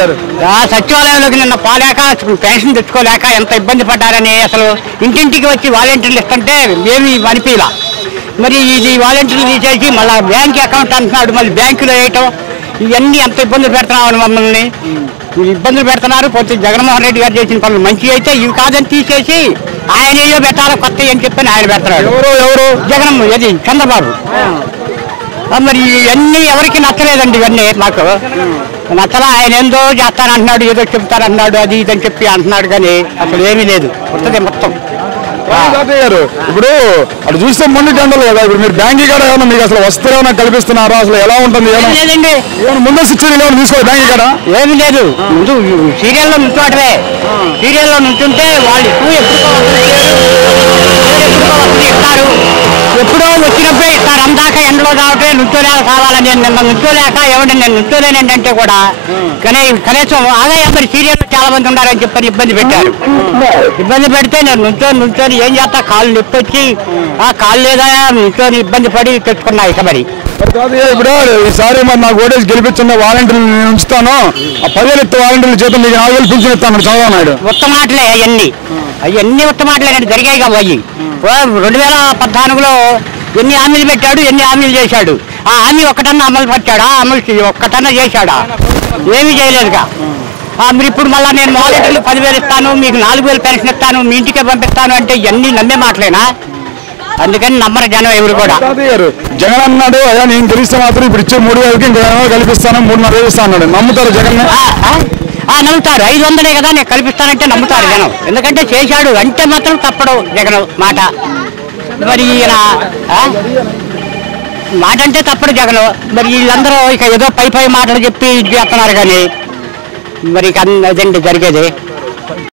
గారు? సచివాలయంలోకి నిన్న పోలేక పెన్షన్ తెచ్చుకోలేక ఎంత ఇబ్బంది పడ్డారని అసలు ఇంటింటికి వచ్చి వాలంటీర్లు ఇస్తుంటే ఏమి అనిపించలా. మరి ఇది వాలంటీర్లు తీసేసి మళ్ళీ బ్యాంక్ అకౌంట్ అంటున్నాడు, మళ్ళీ బ్యాంకులో వేయటం, ఇవన్నీ ఎంత ఇబ్బందులు పెడుతున్నామని మమ్మల్ని ఇబ్బందులు పెడుతున్నారు. పోతే జగన్మోహన్ రెడ్డి గారు చేసిన పనులు మంచిగా అయితే ఇవి కాదని తీసేసి ఆయన ఏయో పెట్టాలో కొత్త అని చెప్పని ఆయన పెడుతున్నాడు. ఎవరు? జగన్, ఇది చంద్రబాబు. మరి ఇవన్నీ ఎవరికి నచ్చలేదండి. ఇవన్నీ మాకు నచ్చలా. ఆయన ఏందో చేస్తానంటున్నాడు, ఏదో చెప్తానంటున్నాడు, అది ఇదని చెప్పి అంటున్నాడు, కానీ అసలు ఏమీ లేదు. వస్తుంది మొత్తం. గారు ఇప్పుడు అటు చూస్తే మొండి టెండర్లు కదా, ఇప్పుడు మీరు బ్యాంక్ కాడ ఏమన్నా మీకు అసలు వస్తారేమన్నా కల్పిస్తున్నారా? అసలు ఎలా ఉంటుంది? లేదండి, ముందస్తు చర్యలు ఏమైనా తీసుకోవాలి బ్యాంక్ కాడ? ఏమి లేదు. ముందు సీరియల్లో నుంచోటమే. సీరియల్లో నుంచుంటే వాళ్ళు ఎప్పుడుకో ఇస్తారు, ఎప్పుడో వచ్చినప్పుడే ఇస్తారు. అందాక ఎండలో కాబట్టి నుంచోలేక కావాలని నిన్న నుంచోలేక ఏమంటే నేను నుంచోలేనంటే కూడా కనీసం ఆదాయం మరి సీరియల్లో చాలా మంది ఉన్నారని చెప్పని ఇబ్బంది పెట్టారు. ఇబ్బంది పెడితే నేను నుంచొని ఏం చేస్తా, కాళ్ళు నొప్పి వచ్చి ఆ కాళ్ళు లేదా నుంచొని ఇబ్బంది పడి తెచ్చుకున్నా. ఇక మరి ఇప్పుడు ఈసారి మరి నాకు ఓటేసి గెలిపించిన వాలంటీర్లు నేను ఉంచుతాను, ఆ 10,000 ఇస్తే వాలంటీర్ల చేత మీకు 4,000 పింఛన్ ఇస్తాను చంద్రబాబు నాయుడు. ఉత్తమాటలే అవన్నీ ఉత్తమాటలే జరిగాయి కదా. అయ్యి 2014లో ఎన్ని హామీలు పెట్టాడు, ఎన్ని హామీలు చేశాడు? ఆ హామీ ఒక్కటన్నా అమలు పట్టాడా? అమలు ఒక్కటన్నా చేశాడా? ఏమీ చేయలేదుగా. మీరు ఇప్పుడు మళ్ళీ నేను వాలంటీర్లు 10,000 ఇస్తాను, మీకు 4,000 పెన్షన్ ఇస్తాను, మీ ఇంటికే పంపిస్తాను అంటే ఇవన్నీ నమ్మే మాటలేనా? అందుకని నమ్మరు జనం ఎవరు కూడా. జగన్ అన్నాడు, అయ్యా నేను గెలిస్తే మాత్రం ఇప్పుడు ఇచ్చే 3,000కి ఇంకా కల్పిస్తాను, 3,500 ఇస్తాను అన్నాడు. నమ్ముతారు జగన్? నమ్ముతారు. 500 కదా నేను కల్పిస్తానంటే నమ్ముతారు జనం. ఎందుకంటే చేశాడు అంటే మాత్రం తప్పడు జగన్ మాట. మరి ఈయన మాట అంటే తప్పడు జగన్. మరి వీళ్ళందరూ ఇక ఏదో పై మాటలు చెప్పి ఇది చేస్తున్నారు, కానీ మరి అదండి జరిగేది.